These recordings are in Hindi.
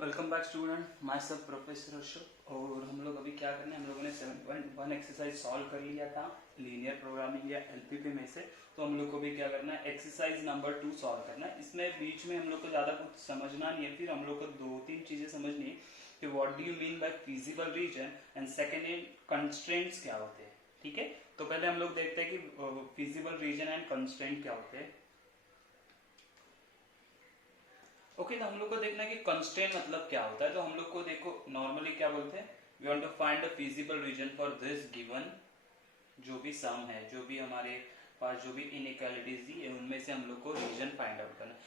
वेलकम बैक स्टूडेंट, माई सब प्रोफेसर अशोक। और हम लोग अभी क्या करना है, हम लोगों ने 7.1 एक्सरसाइज सॉल्व कर लिया था लीनियर प्रोग्रामिंग या एलपीपी में से। तो हम लोग को भी क्या करना है, एक्सरसाइज नंबर 2 सॉल्व करना है। इसमें बीच में हम लोग को ज़्यादा कुछ समझना नहीं है, फिर हम लोग को 2-3 चीज़ें समझनी है कि what do you mean by feasible region and second in constraints क्या होते हैं। ठीक है, तो पहले हम लोग देखते हैं कि फिजिबल रीजन एंड कंस्ट्रेंट क्या होते हैं। ओके, तो हम लोग को देखना है कि कंस्ट्रेंट मतलब क्या होता है। तो हम लोग को देखो नॉर्मली क्या बोलते हैं, we want to find the feasible region for this given. जो भी सम है, जो भी हमारे पास जो भी इनइक्वालिटीज दी है, उनमें से हम लोग को रीजन फाइंड आउट करना है।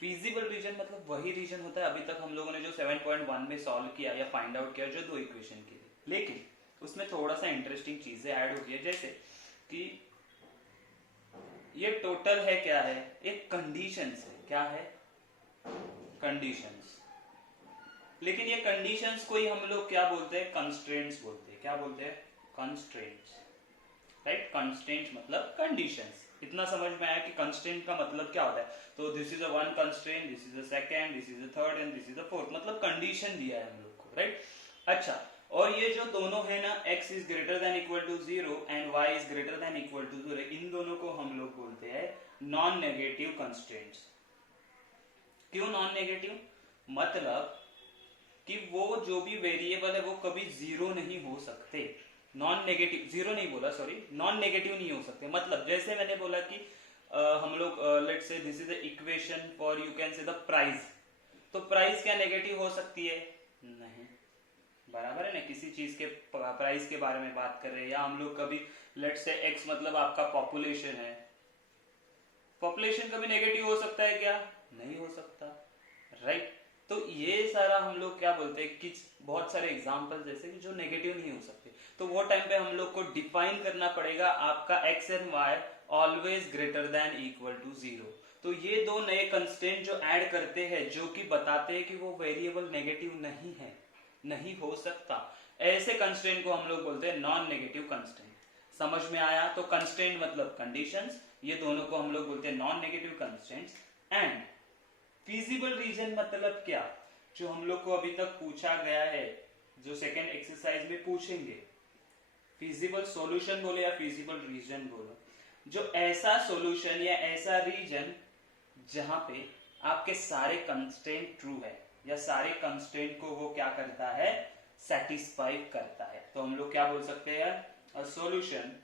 फिजिबल रीजन मतलब वही रीजन होता है अभी तक हम लोगों ने जो 7.1 में सॉल्व किया या फाइंड आउट किया, जो दो इक्वेशन की थी। लेकिन उसमें थोड़ा सा इंटरेस्टिंग चीजें ऐड होती है, जैसे कि ये टोटल है, क्या है, एक कंडीशन है। क्या है? कंडीशंस। लेकिन ये कंडीशंस को ही हम लोग क्या बोलते हैं, कंस्ट्रेंट्स बोलते हैं। क्या बोलते हैं? कंस्ट्रेंट्स। राइट, कंस्ट्रेंट्स मतलब कंडीशंस। इतना समझ में आया कि कंस्ट्रेंट का मतलब क्या होता है। तो this is a one constraint, this is a second, this is a third and this is a fourth. मतलब कंडीशन दिया है हम लोग को। राइट, अच्छा। और ये जो दोनों है ना, x is greater than equal to 0 and y is greater than equal to 0, इन दोनों को हम लोग बोलते हैं नॉन नेगेटिव कंस्ट्रेंट्स। क्यों नॉन नेगेटिव? मतलब कि वो जो भी वेरिएबल है वो कभी जीरो नहीं हो सकते। नॉन नेगेटिव, जीरो नहीं बोला, सॉरी, नॉन नेगेटिव नहीं हो सकते। मतलब जैसे मैंने बोला कि हम लोग let's say this is the equation for, you can say the price. तो प्राइस क्या नेगेटिव हो सकती है? नहीं। बराबर है ना, किसी चीज के प्राइस के बारे में बात कर रहे हैं, या हम लोग कभी लेट्स से एक्स मतलब आपका पॉपुलेशन है, पॉपुलेशन कभी नेगेटिव हो सकता है क्या? नहीं हो सकता। राइट, तो ये सारा हम लोग क्या बोलते हैं कि बहुत सारे एग्जांपल जैसे कि जो नेगेटिव नहीं हो सकते, तो वो टाइम पे हम लोग को डिफाइन करना पड़ेगा आपका x and y always greater than equal to 0। तो ये दो नए कंस्टेंट जो ऐड करते हैं, जो कि बताते हैं कि वो वेरिएबल नेगेटिव नहीं है, नहीं हो सकता, ऐसे कंस्टेंट को हम लोग बोलते हैं नॉन नेगेटिव कंस्टेंट। समझ में आया? तो कंस्टेंट मतलब कंडीशंस, ये दोनों को हम लोग बोलते हैं non negative constants. And feasible region मतलब क्या, जो हम लोग को अभी तक पूछा गया है, जो सेकेंड एक्सरसाइज में पूछेंगे, फिजिबल सॉल्यूशन बोले या फिजिबल रीजन बोलो, जो ऐसा सॉल्यूशन या ऐसा रीजन जहां पे आपके सारे कंस्ट्रेंट ट्रू है, या सारे कंस्ट्रेंट को वो क्या करता है, सेटिस्फाई करता है। तो हम लोग क्या बोल सकते हैं, a solution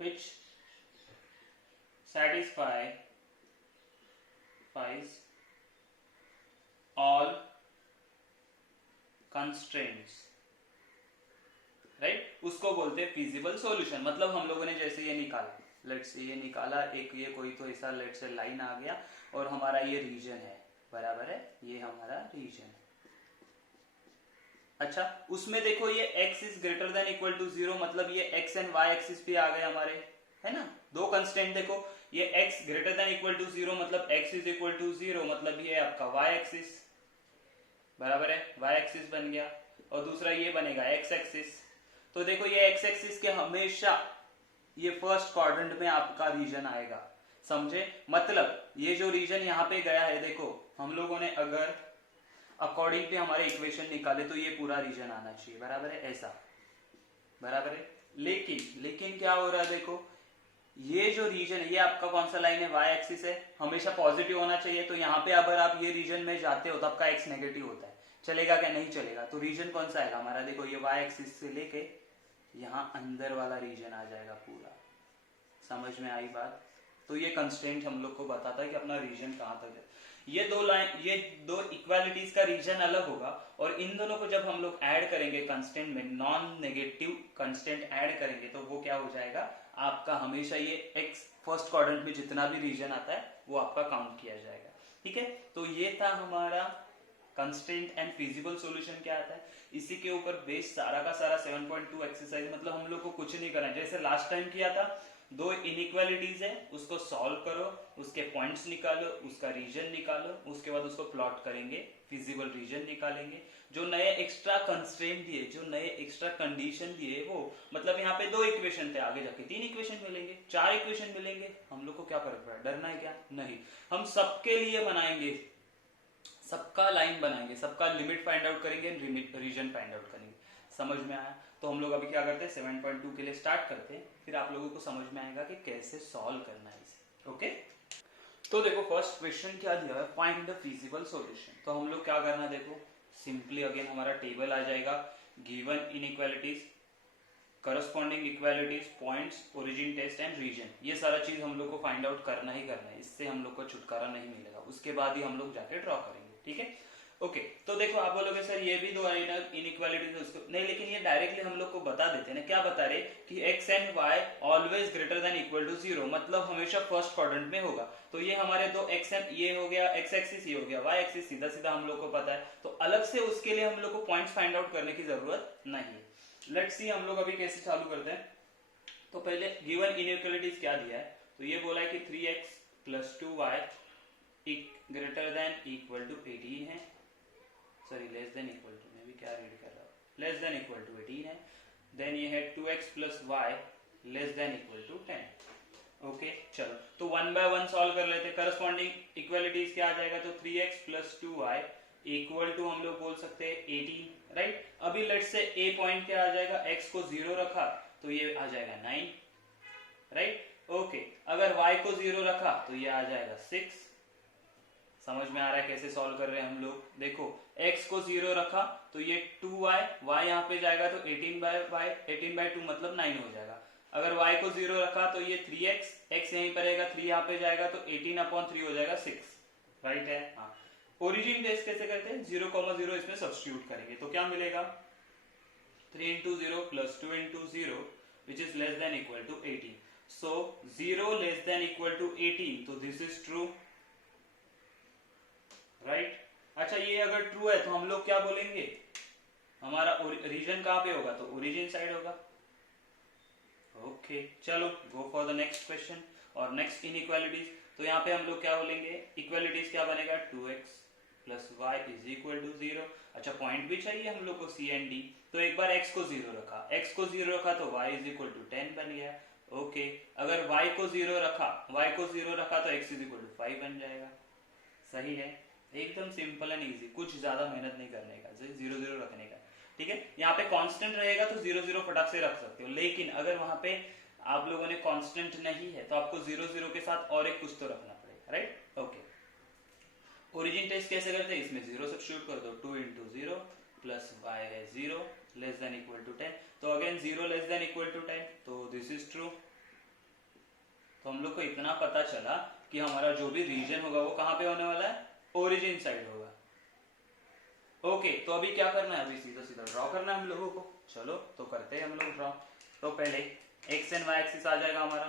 which satisfies all constraints। Right, उसको बोलते हैं फिजिबल सॉल्यूशन। मतलब हम लोगों ने जैसे ये निकाला, लेट्स से ये निकाला एक, ये कोई तो ऐसा लेट्स से लाइन आ गया और हमारा ये रीजन है, बराबर है, ये हमारा रीजन है। अच्छा, उसमें देखो ये x is greater than equal to 0, मतलब ये x एंड y एक्सिस पे आ गए हमारे, है ना। दो कंस्टेंट देखो, ये x greater than equal to 0 मतलब x इज इक्वल टू 0, मतलब ये आपका y एक्सिस, बराबर है, y एक्सिस बन गया। और दूसरा ये बनेगा x एक्सिस। तो देखो ये x एक्सिस के हमेशा ये फर्स्ट क्वाड्रेंट में आपका रीजन आएगा, समझे। मतलब ये जो रीजन यहाँ पे गया है, देखो हम लोगों ने अगर अकॉर्डिंग टू हमारे इक्वेशन निकाले तो ये पूरा रीजन आना चाहिए, बराबर है, ऐसा, बराबर है। लेकिन क्या हो रहा है, देखो ये जो रीजन है, ये आपका कौन सा लाइन है, y एक्सिस है, हमेशा पॉजिटिव होना चाहिए। तो यहाँ पे अगर आप ये रीजन में जाते हो तो आपका x नेगेटिव होता है, चलेगा क्या? नहीं चलेगा। तो रीजन कौन सा आएगा हमारा, देखो ये y एक्सिस से लेके यहाँ अंदर वाला रीजन आ जाएगा पूरा। समझ में आई बात? तो ये कंस्ट्रेंट हम लोग को बताता है कि अपना रीजन कहाँ तक है। ये दो लाइन, ये दो इक्वालिटीज का रीजन अलग होगा, और इन दोनों को जब हम लोग ऐड करेंगे कंस्टेंट में, नॉन नेगेटिव कंस्टेंट ऐड करेंगे, तो वो क्या हो जाएगा आपका, हमेशा ये x फर्स्ट क्वाड्रेंट में जितना भी रीजन आता है वो आपका काउंट किया जाएगा। ठीक है, तो ये था हमारा कंस्टेंट एंड फिजिबल सॉल्यूशन क्या आता है। इसी के ऊपर बेस सारा का सारा 7.2 एक्सरसाइज, मतलब हम लोग को कुछ नहीं करना है, जैसे लास्ट टाइम किया था। दो इनइक्वालिटीज है, उसको सॉल्व करो, उसके पॉइंट्स निकालो, उसका रीजन निकालो, उसके बाद उसको प्लॉट करेंगे, फिजिबल रीजन निकालेंगे। जो नए एक्स्ट्रा कंस्ट्रेंट दिए, जो नए एक्स्ट्रा कंडीशन दिए, वो मतलब यहाँ पे दो इक्वेशन थे, आगे जाके 3 इक्वेशन मिलेंगे, 4 इक्वेशन मिलेंगे, हम लोग को क्या फर्क पड़ा, डरना है क्या? नहीं, हम सबके लिए बनाएंगे सबका लाइन बनाएंगे, सबका लिमिट फाइंड आउट करेंगे, रीजन फाइंड आउट करेंगे। समझ में आया? तो हम लोग अभी क्या करते हैं 7.2 के लिए स्टार्ट करते हैं, फिर आप लोगों को समझ में आएगा कि कैसे सॉल्व करना है इसे। ओके, तो देखो फर्स्ट क्वेश्चन क्या दिया है, फाइंड द फिजिबल सॉल्यूशन। तो हम लोग क्या करना है, देखो सिंपली अगेन हमारा टेबल आ जाएगा, given inequalities, corresponding equalities, points, origin, test and region, ये सारा चीज हम लोग को फाइंड आउट करना ही करना है, इससे हम लोग को छुटकारा नहीं मिलेगा, उसके बाद ही हम लोग जाके ड्रॉ करेंगे। ठीक है, ओके। तो देखो आप बोलोगे सर ये भी दो इनइक्वालिटीज उसको नहीं, लेकिन ये डायरेक्टली हम लोग को बता देते हैं ना, क्या बता रहे कि x and y always greater than equal to zero, मतलब हमेशा फर्स्ट क्वाड्रेंट में होगा। तो ये हमारे दो एक्स एंड ये हो गया एक्स एक्सिस, ये हो गया वाई एक्सिस, सीधा सीधा हम लोग को पता है, तो अलग से उसके लिए हम लोग को पॉइंट्स फाइंड आउट करने की जरूरत नहीं है। लेट्स सी हम लोग अभी कैसे चालू करते हैं। तो पहले गिवन इनइक्वालिटीज क्या दिया है, तो ये बोला है कि 3x plus 2y greater than equal to 18 है, sorry less than equal to, मैं भी क्या रीड कर रहा हूँ, लेस देन इक्वल टू 18 है। देन ये है 2x plus y less than equal to 10। Okay चलो, तो वन बाय वन सॉल्व कर लेते हैं। करस्पॉन्डिंग इक्वालिटीज क्या आ जाएगा, तो 3x plus 2y equal to हम लोग बोल सकते हैं 18, राइट। अभी लेट्स से a पॉइंट क्या आ जाएगा, x को 0 रखा तो ये आ जाएगा 9, राइट। ओके, अगर y को 0 रखा तो ये आ जाएगा 6। समझ में आ रहा है कैसे सॉल्व कर रहे हैं हम लोग। देखो x को 0 रखा तो ये 2y, y यहाँ पे जाएगा तो 18/2 मतलब 9 हो जाएगा। अगर y को 0 रखा तो ये 3x, x यहीं पर रहेगा, 3 यहाँ पे जाएगा तो 18/3 हो जाएगा 6, राइट है। हाँ, ओरिजिन टेस्ट कैसे करते हैं, 0,0 इसमें सब्स्टिट्यूट करेंगे तो क्या मिलेगा, 3 into 0 plus 2 into 0 which is less than equal to 18. So 0 less than equal to 18, तो this is true, राइट। अच्छा ये अगर ट्रू है तो हम लोग क्या बोलेंगे, हमारा रीजन कहाँ पे होगा, तो ओरिजिन साइड होगा। ओके चलो go for the next question और नेक्स्ट इनइक्वालिटीज। तो यहाँ पे हम लोग क्या बोलेंगे, इक्वालिटीज क्या बनेगा, 2x plus y is equal to 0। अच्छा पॉइंट भी चाहिए हम लोग को सी एंड डी, तो एक बार x को 0 रखा, x को 0 रखा तो y इज इक्वल टू 10 बन गया। ओके, अगर y को 0 रखा, y को 0 रखा तो x इज इक्वल टू 5 बन जाएगा। सही है, एकदम सिंपल एंड इजी, कुछ ज्यादा मेहनत नहीं करने का, 0 0 रखने का। ठीक है, यहाँ पे कांस्टेंट रहेगा तो 0 0 फटाक से रख सकते हो, लेकिन अगर वहां पे आप लोगों ने कांस्टेंट नहीं है तो आपको 0 0 के साथ और एक कुछ तो रखना पड़ेगा, राइट। ओके, ओरिजिन टेस्ट कैसे करते हैं, इसमें 0 सब्स्टिट्यूट कर दो, 2 into 0 प्लस y है 0 लेस देन इक्वल टू 10, तो again 0 less than equal to 10, तो दिस इज ट्रू। तो हम लोग को इतना पता चला कि हमारा जो भी रीजन होगा वो कहाँ पे होने वाला है, ओरिजिन साइड होगा। ओके, तो अभी क्या करना है, अभी सीधा सीधा ड्रॉ करना है हम लोगों को। चलो तो करते हैं हम लोग ड्रॉ। तो पहले एक्स एंड वाई एक्सिस आ जाएगा हमारा,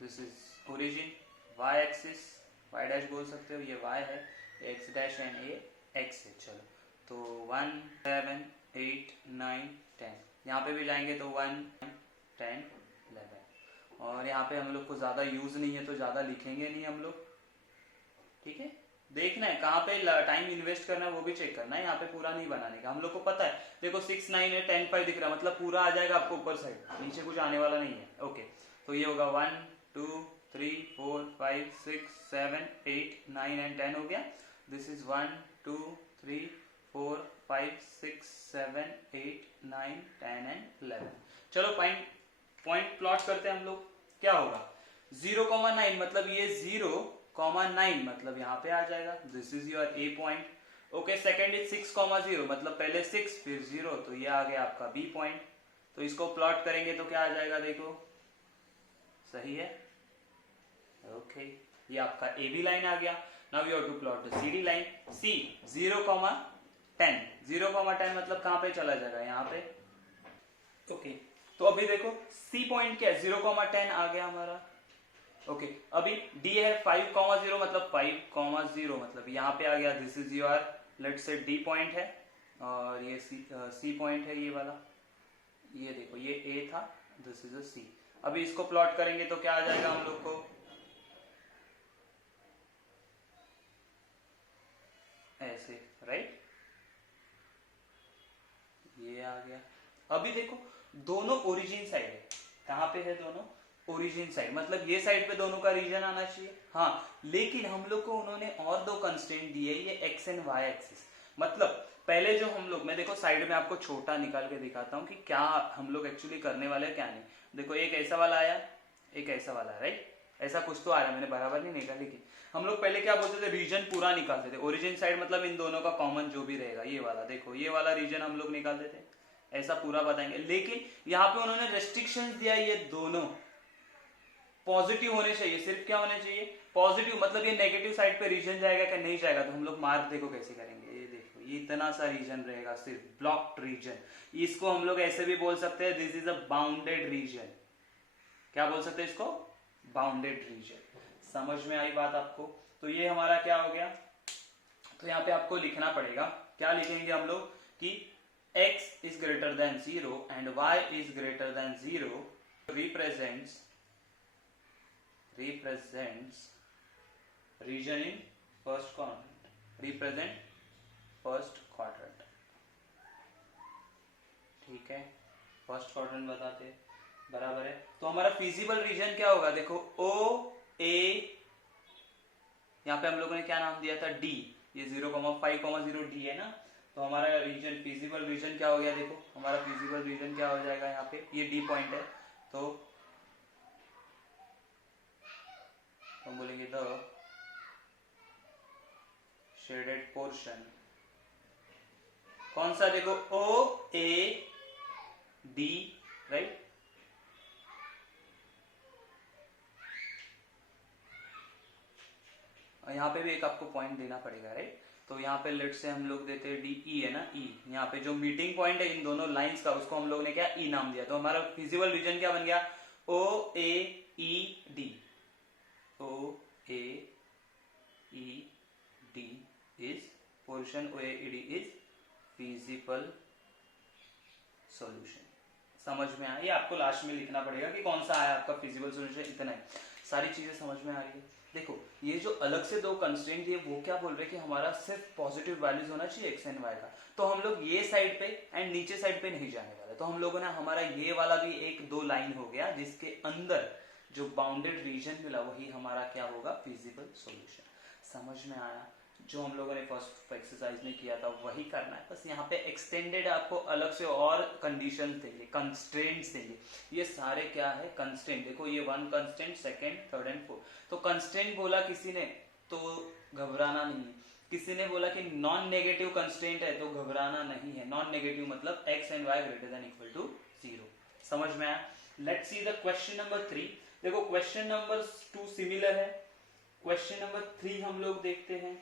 this is origin, y axis y dash बोल सकते हो, ये वाई है, एक्स डैश एंड ये एक्स है। चलो तो 1 7 8 9 10, यहाँ पे भी जाएंगे तो 1 10 11, और यहाँ पे हम लोग को ज्यादा यूज नहीं है तो ज्यादा लिखेंगे नहीं हम लोग। ठीक है, देखना है कहाँ पे टाइम इन्वेस्ट करना है वो भी चेक करना है, यहाँ पे पूरा नहीं बनाने का, हम लोग को पता है। देखो 6 9 है, 10 5 दिख रहा है, मतलब पूरा आ जाएगा आपको ऊपर साइड, नीचे कुछ आने वाला नहीं है। ओके, तो ये होगा 1 2 3 4 5 6 7 8 9 एंड 10 हो गया। This is 1 2 3 4 5 6 7 8 9 10 and 11। चलो पॉइंट प्लॉट करते हैं हम लोग, क्या होगा 0,9 मतलब ये 0,9 मतलब यहाँ पे आ जाएगा, this is your A point. Okay, second is 6,0 मतलब पहले 6 फिर 0, तो ये आ गया आपका बी पॉइंट। तो इसको प्लॉट करेंगे तो क्या आ जाएगा, देखो सही है। ओके, ये आपका ए बी लाइन आ गया। Now you have to plot the C D line. C 0,10, 0,10 मतलब कहाँ पे चला जाएगा, यहाँ पे। ओके, तो अभी देखो सी पॉइंट क्या है, 0,10 आ गया हमारा। ओके, अभी डी है 5,0 मतलब 5,0 मतलब यहाँ पे आ गया, this is your let's say D point है, और ये सी पॉइंट है ये वाला, ये देखो ये ए था, दिस इज अ सी। अभी इसको प्लॉट करेंगे तो क्या आ जाएगा हम लोग को, ऐसे, राइट, ये आ गया। अभी देखो दोनों ओरिजिन साइड है, कहाँ पे है दोनों, ओरिजिन साइड, मतलब ये साइड पे दोनों का रीजन आना चाहिए। हाँ, लेकिन हम लोग को उन्होंने और दो कंस्ट्रेंट दिए, ये एक्स एंड वाई एक्सिस। मतलब पहले जो हम लोग, मैं देखो साइड में आपको छोटा निकाल के दिखाता हूँ कि क्या हम लोग एक्चुअली करने वाले हैं क्या नहीं। देखो एक ऐसा वाला आया, एक ऐसा वाला, राइट, ऐसा कुछ तो आया, मैंने बराबर नहीं निकाला। लेकिन हम लोग पहले क्या बोलते थे, रीजन पूरा निकालते थे। ओरिजिन साइड मतलब इन दोनों का कॉमन जो भी रहेगा, ये वाला, देखो ये वाला रीजन हम लोग निकालते थे, ऐसा पूरा बताएंगे। लेकिन यहाँ पे उन्होंने रेस्ट्रिक्शंस दिया, ये दोनों पॉजिटिव होने चाहिए। सिर्फ क्या होने चाहिए, पॉजिटिव, मतलब ये नेगेटिव साइड पे रीजन जाएगा क्या, नहीं जाएगा। तो हम लोग मार्क देखो कैसे करेंगे, ये देखो ये इतना सा रीजन रहेगा, सिर्फ ब्लॉक्ड रीजन। इसको हम लोग ऐसे भी बोल सकते हैं, this is a bounded reason. क्या बोल सकते हैं इसको, बाउंडेड रीजन। समझ में आई बात आपको। तो ये हमारा क्या हो गया, तो यहाँ पे आपको लिखना पड़ेगा, क्या लिखेंगे हम लोग कि x is greater than 0 and y is greater than 0 represents region in first quadrant, represent first quadrant। ठीक है, फर्स्ट क्वाड्रेंट बताते हैं, बराबर है। तो हमारा फिजिबल रीजन क्या होगा, देखो ओ ए, यहाँ पे हम लोगों ने क्या नाम दिया था, डी, ये 0,5,0 डी है ना। तो हमारा रीजन, फिजिबल रीजन क्या हो गया, देखो हमारा फिजिबल रीजन क्या हो जाएगा, यहाँ पे ये डी पॉइंट है, तो हम बोलेंगे द शेडेड पोर्शन, कौन सा, देखो ओ ए डी, राइट। यहाँ पे भी एक आपको पॉइंट देना पड़ेगा, राइट। तो यहाँ पे लेट से हम लोग देते हैं डी, ई है ना, ई, यहाँ पे जो मीटिंग पॉइंट है इन दोनों लाइंस का, उसको हम लोग ने क्या ई नाम दिया। तो हमारा फिजिबल रीजन क्या बन गया, O A E D, O A E D is portion, O A E D is feasible solution. समझ में आया, ये आपको लास्ट में लिखना पड़ेगा कि कौन सा आया आपका फिजिबल सॉल्यूशन, इतना है। सारी चीजें समझ में आ रही है। देखो ये जो अलग से दो कंस्ट्रेंट दिए, वो क्या बोल रहे हैं कि हमारा सिर्फ पॉजिटिव वैल्यूज होना चाहिए एक्स एंड वाई का। तो हम लोग ये साइड पे एंड नीचे साइड पे नहीं जाने वाले। तो हम लोगों ने हमारा ये वाला भी एक दो लाइन हो गया, जिसके अंदर जो बाउंडेड रीजन मिला वही हमारा क्या होगा, फिजिबल सॉल्यूशन। समझ में आया, जो हम लोगों ने फर्स्ट एक्सरसाइज में किया था वही करना है, बस यहाँ पे एक्सटेंडेड आपको अलग से और कंडीशंस देंगे, कंस्ट्रेंट्स देंगे। ये सारे क्या है, कंस्ट्रेंट। देखो ये one constraint, second, third and fourth. तो कंस्ट्रेंट बोला किसी ने तो घबराना नहीं है, किसी ने बोला कि नॉन नेगेटिव कंस्ट्रेंट है तो घबराना नहीं है। नॉन नेगेटिव मतलब x and y greater than equal to 0। समझ में आया। Let's see the question number 3। देखो क्वेश्चन नंबर 2 सिमिलर है, क्वेश्चन नंबर 3 हम लोग देखते हैं।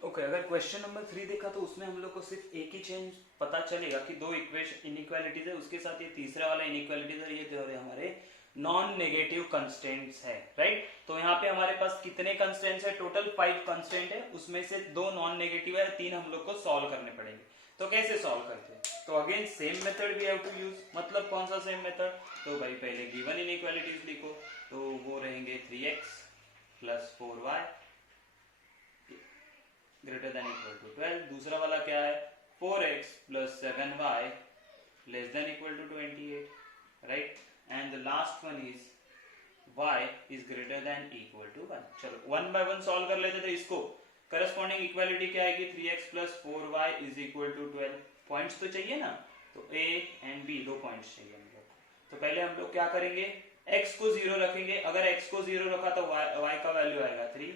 ओके, अगर क्वेश्चन नंबर 3 देखा तो उसमें हम लोग को सिर्फ एक ही चेंज पता चलेगा कि दो इक्वेशन इनइक्वालिटीज है, उसके साथ ये तीसरा वाला इनइक्वालिटीज है, ये जो है हमारे नॉन नेगेटिव कंस्ट्रेंट्स है, राइट। तो यहाँ पे हमारे पास कितने कंस्ट्रेंट्स है, टोटल 5 कंस्ट्रेंट है, उसमें से 2 नॉन नेगेटिव है, 3 हम लोग को सॉल्व करने पड़ेंगे। तो कैसे सॉल्व करते हैं, तो again same method we have to use. मतलब कौन सा सेम मेथड, तो भाई पहले गिवन इनइक्वालिटीज लिखो, तो वो रहेंगे 3x plus 4y greater than equal to 12। दूसरा वाला क्या है, 4x plus 7y less than equal to 28, right. And the last one is y is greater than equal to 1। चलो वन बाय वन सॉल्व कर लेते थे इसको। करस्पॉन्डिंग इक्वालिटी क्या आएगी, 3x plus 4y is equal to 12। Points तो चाहिए ना, तो a एंड b दो पॉइंट्स चाहिए हम लोग। तो पहले हम लोग क्या करेंगे, x को 0 रखेंगे। अगर x को 0 रखा तो y का वैल्यू आएगा 3,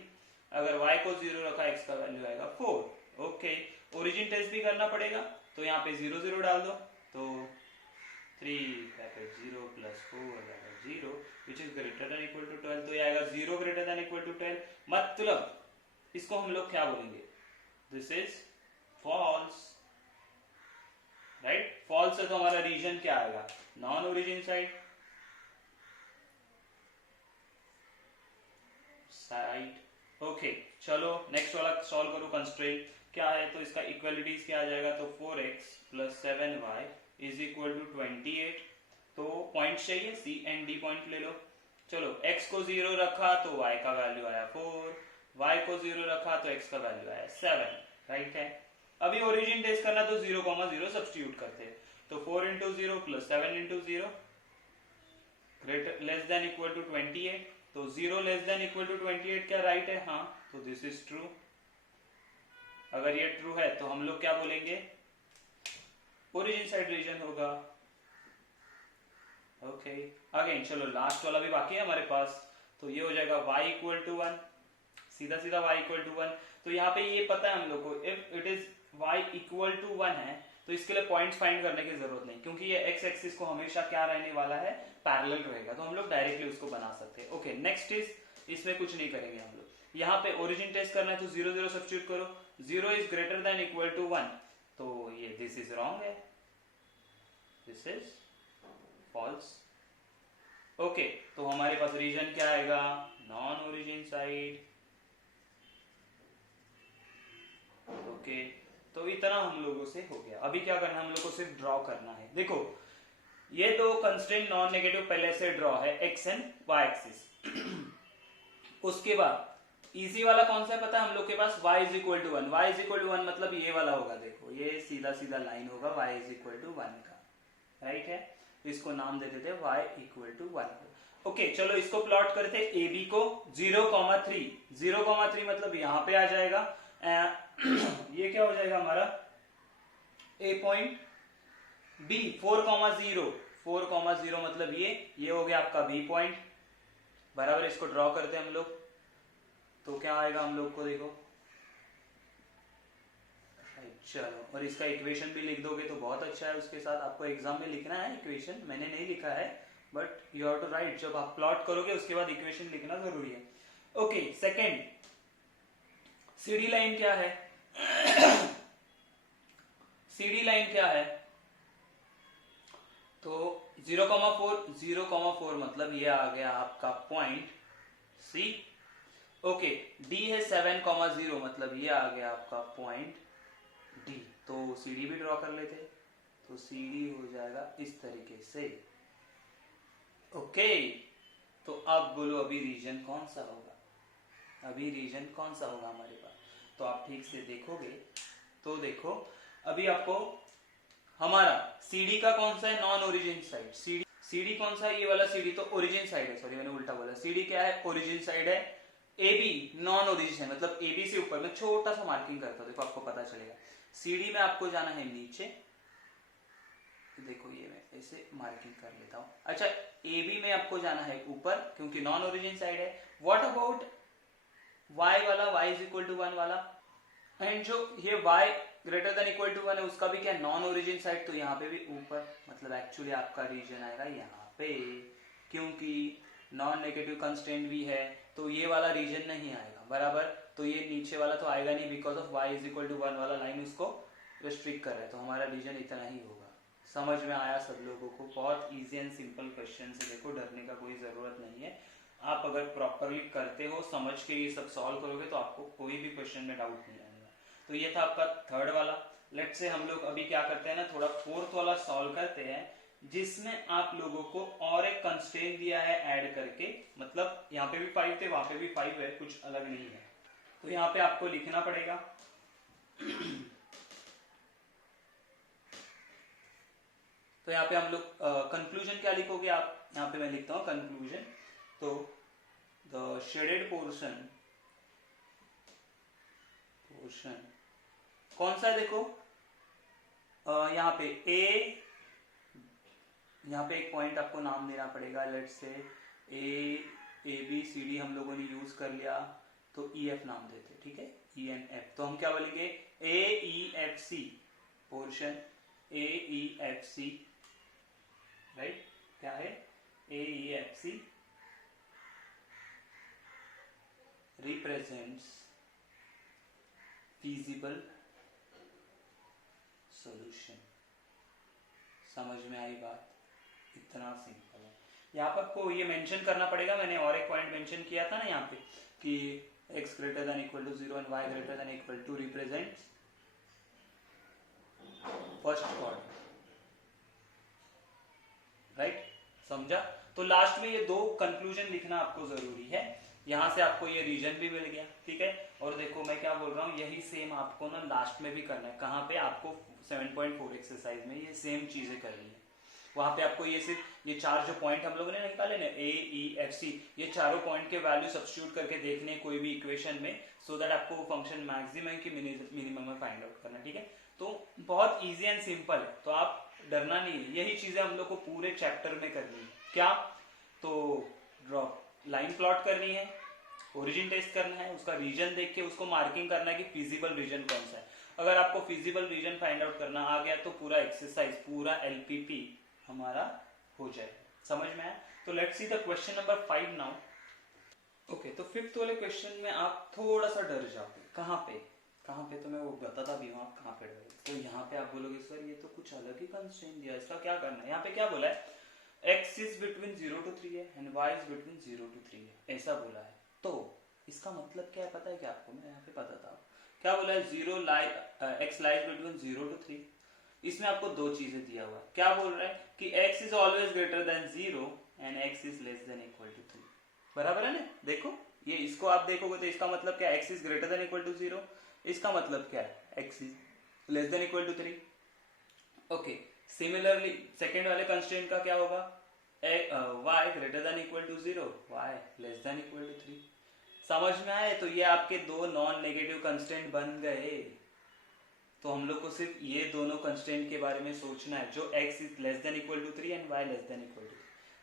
अगर y को 0 रखा x का वैल्यू आएगा 4। ओके, ओरिजिन टेस्ट भी करना पड़ेगा, तो यहाँ पे 0 0 डाल दो, तो 3 bracket 0 plus 4 bracket 0 which is greater than equal to 12। तो ये आएगा 0 ग्रेटर देन इक्वल टू 12। मतलब इसको हम लोग क्या बोलेंगे, this is false, right. False है तो हमारा रीजन क्या आएगा, नॉन ओरिजिन साइड, ओके। चलो नेक्स्ट वाला सॉल्व करो। कंस्ट्रेंट क्या है, तो इसका इक्वालिटीज क्या आ जाएगा, तो 4x plus 7y is equal to 28। तो पॉइंट चाहिए, सी एंड डी पॉइंट ले लो। चलो x को 0 रखा तो y का वैल्यू आया 4, y को 0 रखा तो x का वैल्यू आया 7, राइट है। अभी ओरिजिन टेस्ट करना तो 0,0 सब्स्टिट्यूट करते हैं, तो 4 into 0 plus 7 into 0 greater less than equal to 28, तो 0 लेस देन इक्वल टू 28 क्या राइट है? हाँ, तो दिस इज ट्रू। अगर ये ट्रू है तो हम लोग क्या बोलेंगे? ओरिजिन साइड रीजन होगा। ओके, अगेन चलो लास्ट वाला भी बाकी है हमारे पास, तो ये हो जाएगा y इक्वल टू 1, सीधा सीधा y इक्वल टू 1। तो यहाँ पे ये पता है हम लोग को, if it is y equal to 1 है तो इसके लिए पॉइंट्स फाइंड करने की जरूरत नहीं, क्योंकि ये x एक्सिस को हमेशा क्या रहने वाला है? पैरेलल रहेगा, तो हम लोग डायरेक्टली उसको बना सकते हैं। ओके, नेक्स्ट इज, इसमें कुछ नहीं करेंगे हम लोग। यहाँ पे ओरिजिन टेस्ट करना है तो 0 0 सब्स्टिट्यूट करो, 0 is greater than equal to 1, तो ये दिस इज रॉन्ग है, दिस इज फॉल्स। ओके, तो हमारे पास रीजन क्या आएगा? Non origin side. ओके, तो इतना हम लोगों से हो गया। अभी क्या करना है? हम लोग को सिर्फ ड्रॉ करना है। देखो ये दो कंस्ट्रेंट नॉन नेगेटिव पहले से ड्रॉ है, एक्स एंड वाई एक्सिस। उसके बाद इजी वाला कौन सा है पता है हम लोग के पास? y is equal to 1। y is equal to 1 मतलब ये वाला होगा, देखो ये सीधा सीधा लाइन होगा y इज इक्वल टू 1 का, राइट है? इसको नाम दे देते y इक्वल टू 1। ओके, चलो इसको प्लॉट करते हैं। ए बी को 0,3, 0,3 मतलब यहाँ पे आ जाएगा। ये क्या हो जाएगा हमारा? ए पॉइंट। बी 4,0, 4,0 मतलब ये हो गया आपका बी पॉइंट, बराबर। इसको ड्रॉ करते हैं हम लोग, तो क्या आएगा हम लोग को? देखो चलो, और इसका इक्वेशन भी लिख दोगे तो बहुत अच्छा है। उसके साथ आपको एग्जाम में लिखना है इक्वेशन, मैंने नहीं लिखा है but you have to write. जब आप प्लॉट करोगे उसके बाद इक्वेशन लिखना जरूरी है। ओके, सेकंड सीडी लाइन क्या है? सीडी लाइन क्या है? तो 0,4 मतलब ये आ गया आपका पॉइंट सी। ओके, डी है 7,0 मतलब ये आ गया आपका पॉइंट डी। तो सीडी भी ड्रॉ कर लेते, तो सीडी हो जाएगा इस तरीके से। ओके, तो अब बोलो अभी रीजन कौन सा होगा? अभी रीजन कौन सा होगा हमारे पास? तो आप ठीक से देखोगे तो देखो, अभी आपको हमारा सीडी का कौन सा है? Non origin side. सीडी कौन सा है? ये वाला सीडी तो ओरिजिन साइड है, सॉरी मैंने उल्टा बोला। सीडी क्या है? ओरिजिन साइड है। ए बी नॉन ओरिजिन है, मतलब ए बी से ऊपर। मैं छोटा सा मार्किंग करता हूं, देखो आपको पता चलेगा। सीडी में आपको जाना है नीचे, तो देखो ये मैं ऐसे मार्किंग कर लेता हूं। अच्छा, ए बी में आपको जाना है ऊपर, क्योंकि नॉन ओरिजिन साइड है। व्हाट अबाउट y वाला? y इज इक्वल टू 1 वाला, एंड जो ये y greater than equal to 1 है उसका भी क्या? नॉन ओरिजिन साइड, तो यहाँ पे भी ऊपर। मतलब एक्चुअली आपका रीजन आएगा यहाँ पे, क्योंकि नॉन नेगेटिव कंस्टेंट भी है तो ये वाला रीजन नहीं आएगा, बराबर। तो ये नीचे वाला तो आएगा नहीं, because of y is equal to 1 वाला लाइन उसको रिस्ट्रिक्ट कर रहा है, तो हमारा रीजन इतना ही होगा। समझ में आया सब लोगों को? बहुत इजी एंड सिंपल क्वेश्चन है, देखो डरने का कोई जरूरत नहीं है। आप अगर प्रॉपरली करते हो, समझ के ये सब सॉल्व करोगे तो आपको कोई भी क्वेश्चन में डाउट नहीं आएगा। तो ये था आपका थर्ड वाला। लेट्स से हम लोग अभी क्या करते हैं ना, थोड़ा फोर्थ वाला सॉल्व करते हैं, जिसमें आप लोगों को और एक कंस्ट्रेंट दिया है ऐड करके। मतलब यहाँ पे भी 5 थे, वहां पे भी 5 है, कुछ अलग नहीं है। तो यहाँ पे आपको लिखना पड़ेगा तो यहाँ पे हम लोग कंक्लूजन क्या लिखोगे आप? यहाँ पे मैं लिखता हूँ कंक्लूजन। तो द शेडेड पोर्शन कौन सा है? देखो यहाँ पे यहाँ पे एक पॉइंट आपको नाम देना पड़ेगा। Let's say A B C D हम लोगों ने यूज कर लिया, तो ई एफ नाम देते, ठीक है? ई एन एफ, तो हम क्या बोलेंगे? A E F C portion, A E F C, right? क्या है? A E F C represents feasible solution। समझ में आई बात? इतना सिंपल है। यहाँ पर आपको ये मेंशन करना पड़ेगा, मैंने और एक पॉइंट मेंशन किया था ना यहाँ पे, कि x greater than equal to 0 and y greater than equal to represents first quadrant, right? समझा? तो लास्ट में ये दो कंक्लूजन लिखना आपको जरूरी है। यहां से आपको ये रीजन भी मिल गया, ठीक है? और देखो मैं क्या बोल रहा हूँ, यही सेम आपको ना लास्ट में भी करना है। कहाँ पे? आपको 7.4 एक्सरसाइज में ये सेम चीजें करनी है। वहां पे आपको ये सिर्फ ये चार जो पॉइंट हम लोगों ने निकाले ना ए ई एफ सी, ये चारों पॉइंट के वैल्यू सब्स्टिट्यूट करके देखने कोई भी इक्वेशन में, सो दैट आपको वो फंक्शन मैक्सिमम की मिनिमम में फाइंड आउट करना। ठीक है, तो बहुत इजी एंड सिंपल है, तो आप डरना नहीं है। यही चीजें हम लोग को पूरे चैप्टर में करनी है। क्या? तो ड्रॉ लाइन प्लॉट करनी है, ओरिजिन टेस्ट करना है, उसका रीजन देख के उसको मार्किंग करना है कि फिजिबल रीजन कौन सा है। अगर आपको फिजिबल रीजन फाइंड आउट करना आ गया तो पूरा एक्सरसाइज, पूरा एलपीपी हमारा हो जाए। समझ में आया? तो let's see the question number 5 now. Okay, तो फिफ्थ वाले क्वेश्चन में आप थोड़ा सा डर जाओगे। कहाँ पे? तो मैं वो बताता भी हूँ आप कहाँ पे डरोगे। तो यहाँ पे आप बोलोगे सर ये तो कुछ अलग ही कंस्ट्रेंट दिया, इसका क्या करना है? यहाँ पे क्या बोला है? x इज बिटवीन 0 to 3 है and y is between 0 to 3 है, ऐसा बोला है। तो इसका मतलब क्या है पता है क्या आपको? मैं यहाँ पे बताता हूँ। क्या बोला है? x lies between 0 to 3। इसमें आपको दो चीजें दिया हुआ है। क्या बोल रहा है कि x is always greater than 0 and x is less than equal to 3। बराबर है ना? देखो ये, इसको आप देखोगे तो इसका मतलब क्या? x is greater than equal to 0। इसका मतलब क्या है? x is less than equal to 3। Okay, similarly second वाले कंस्ट्रेंट का क्या होगा? y greater than equal to 0, y less than equal to 3। समझ में आए? तो ये आपके दो नॉन नेगेटिव कंस्ट्रेंट बन गए। तो हम लोग को सिर्फ ये दोनों कंस्ट्रेंट के बारे में सोचना है, जो x is less than equal to 3 and y less than equal to 3।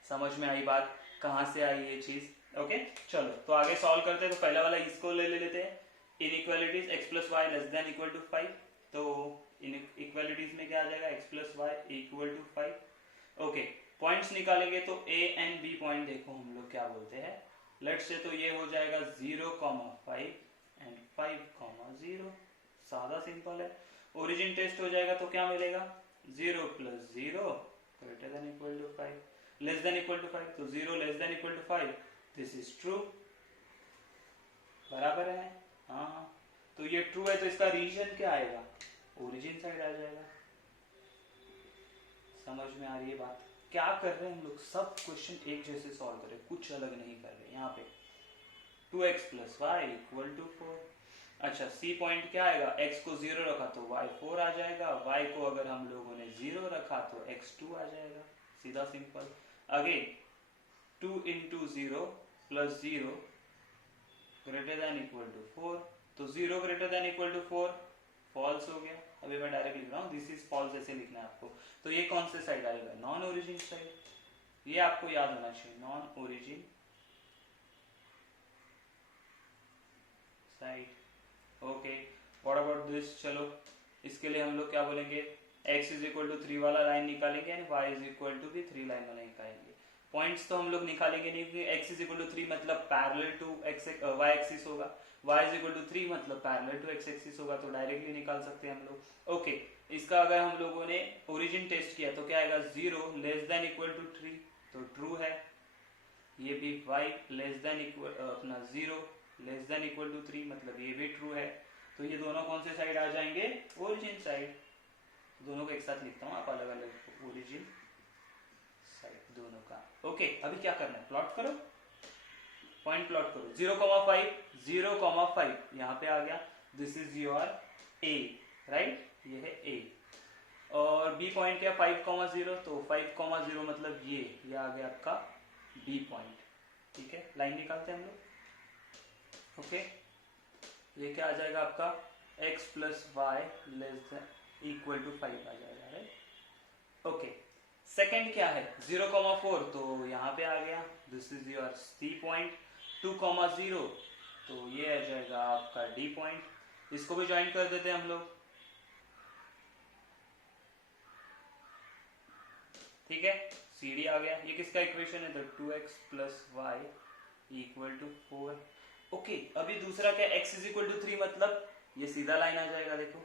समझ में आई बात? कहां से आई ये चीज? ओके, चलो तो आगे सॉल्व करते हैं। तो पहला वाला इसको ले लेते हैं, inequalities x plus y less than equal to 5। तो इक्वालिटीज में क्या आ जाएगा? x plus y equal to 5। Okay, points निकालेंगे तो a एंड b पॉइंट देखो हम लोग क्या बोलते हैं। लेट्स से तो ये हो जाएगा 0,5 एंड 5,0। सादा सिंपल है। ओरिजिन टेस्ट हो जाएगा तो क्या मिलेगा? 0 plus 0 greater than equal to 5, less than equal to 5। तो 0 less than equal to 5, this is true. बराबर है? हाँ, तो ये ट्रू है, तो इसका रीजन क्या आएगा? ओरिजिन साइड आ जाएगा। समझ में आ रही है बात? क्या कर रहे हैं हम लोग? सब क्वेश्चन एक जैसे सॉल्व कर रहे हैं, कुछ अलग नहीं कर रहे। यहाँ पे 2x plus y equal to 4। अच्छा, सी पॉइंट क्या आएगा? x को 0 रखा तो y 4 आ जाएगा, y को अगर हम लोगों ने 0 रखा तो x 2 आ जाएगा। सीधा simple. Again 2 into 0 plus 0 greater than equal to 4। तो 0 greater than equal to 4 false हो गया। अभी मैं डायरेक्ट लिख रहा हूँ, दिस इज फॉल्स ऐसे लिखना है आपको। तो ये कौन से साइड आएगा? Non origin side. ये आपको याद होना चाहिए, non origin side. Okay, what about this? चलो इसके लिए हम लोग क्या बोलेंगे? x इज इक्वल टू 3 वाला लाइन निकालेंगे and y is equal to भी 3 लाइन वाला निकालेंगे। पॉइंट्स तो हम लोग निकालेंगे नहीं, क्योंकि x इज इक्वल टू 3 मतलब पैरेलल टू y एक्सिस होगा, y इज इक्वल टू 3 मतलब पैरेलल टू x एक्सिस होगा, तो डायरेक्टली निकाल सकते हैं हम लोग। ओके, इसका अगर हम लोगों ने ओरिजिन टेस्ट किया तो क्या आएगा? 0 लेस देन इक्वल टू 3, तो ट्रू है। ये भी y लेस देन इक्वल अपना 0 लेस देन इक्वल टू 3 मतलब ये भी ट्रू है। तो ये दोनों कौन से साइड आ जाएंगे? Origin side. दोनों को एक साथ लिखता हूँ, आप अलग अलग, ओरिजिन साइड दोनों का। ओके, अभी क्या करना है? प्लॉट करो, पॉइंट प्लॉट करो। 0,5 यहाँ पे आ गया, this is your a, right? ये है a। और b पॉइंट क्या? 5,0, तो 5,0 मतलब ये आ गया आपका b पॉइंट। ठीक है, लाइन निकालते हैं हम लोग। ओके, ये क्या आ जाएगा आपका? x plus y less than equal to 5 आ जाएगा, राइट? ओके, सेकंड क्या है? 0,4, तो यहाँ पे आ गया, this is your c point. 2,0, तो ये आ जाएगा आपका d पॉइंट। इसको भी ज्वाइन कर देते हैं हम लोग। ठीक है, CD आ गया। ये किसका इक्वेशन है? तो 2x plus y equal to 4। Okay, अभी दूसरा क्या? x इज इक्वल टू 3 मतलब ये सीधा लाइन आ जाएगा। देखो,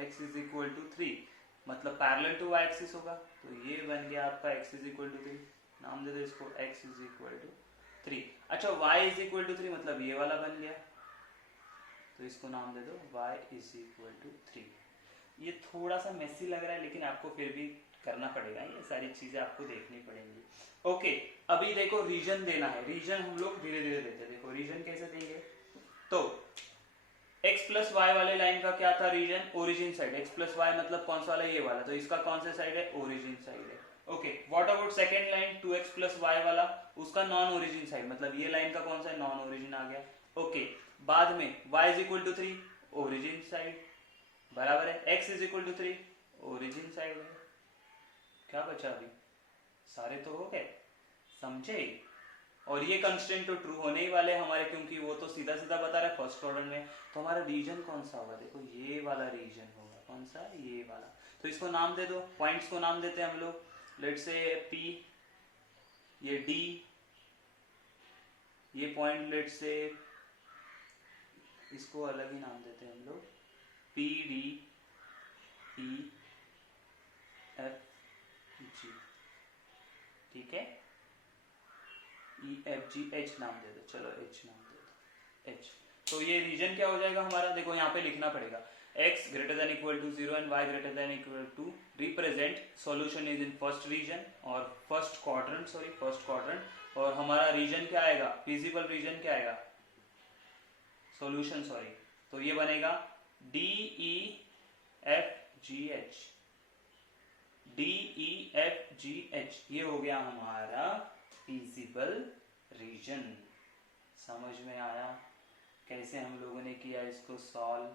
x इज इक्वल टू 3 मतलब पैरेलल टू y एक्सिस होगा, तो ये बन गया आपका x इज इक्वल टू 3। नाम दे दो इसको, x इज इक्वल टू 3। अच्छा, y इज इक्वल टू 3 मतलब ये वाला बन गया, तो इसको नाम दे दो y इज इक्वल टू 3। ये थोड़ा सा मेसी लग रहा है, लेकिन आपको फिर भी करना पड़ेगा, ये सारी चीजें आपको देखनी पड़ेंगी। ओके, अभी देखो रीजन देना है। रीजन हम लोग धीरे धीरे देते हैं। देखो रीजन कैसे देंगे? तो x प्लस वाई वाले लाइन का क्या था region? Origin side. x plus y मतलब कौन सा वाला? ये वाला। तो इसका कौन सा साइड है? ओरिजिन साइड है। Okay, what about second line 2x plus y वाला, उसका नॉन ओरिजिन साइड, मतलब ये लाइन का कौन सा है, नॉन ओरिजिन आ गया। ओके, बाद में y is equal to 3 origin side बराबर है, x is equal to 3 origin side है। क्या बचा अभी, सारे तो हो गए, समझे। और ये कंस्टेंट तो ट्रू होने ही वाले हमारे, क्योंकि वो तो सीधा सीधा बता रहा है फर्स्ट ऑर्डर में। तो हमारा रीजन कौन सा होगा, देखो ये वाला रीजन होगा, कौन सा, ये वाला। तो इसको नाम दे दो, पॉइंट्स को नाम देते हैं हम लोग, लेट्स से P, ये D, ये पॉइंट लेट्स से, इसको अलग ही नाम देते हैं हम लोग, P D E F G, ठीक है, E F G H नाम दे दो, चलो H नाम दे दो, H। तो ये रीजन क्या हो जाएगा हमारा, देखो यहाँ पे लिखना पड़ेगा x greater than equal to 0 and y greater than equal to represent solution is in first region और first quadrant, sorry first quadrant, और हमारा रीजन क्या आएगा, फिजिबल रीजन क्या आएगा, सॉल्यूशन सॉरी, तो ये बनेगा D E F G H, D E F G H, ये हो गया हमारा फिजिबल रीजन। समझ में आया कैसे हम लोगों ने किया इसको सॉल्व,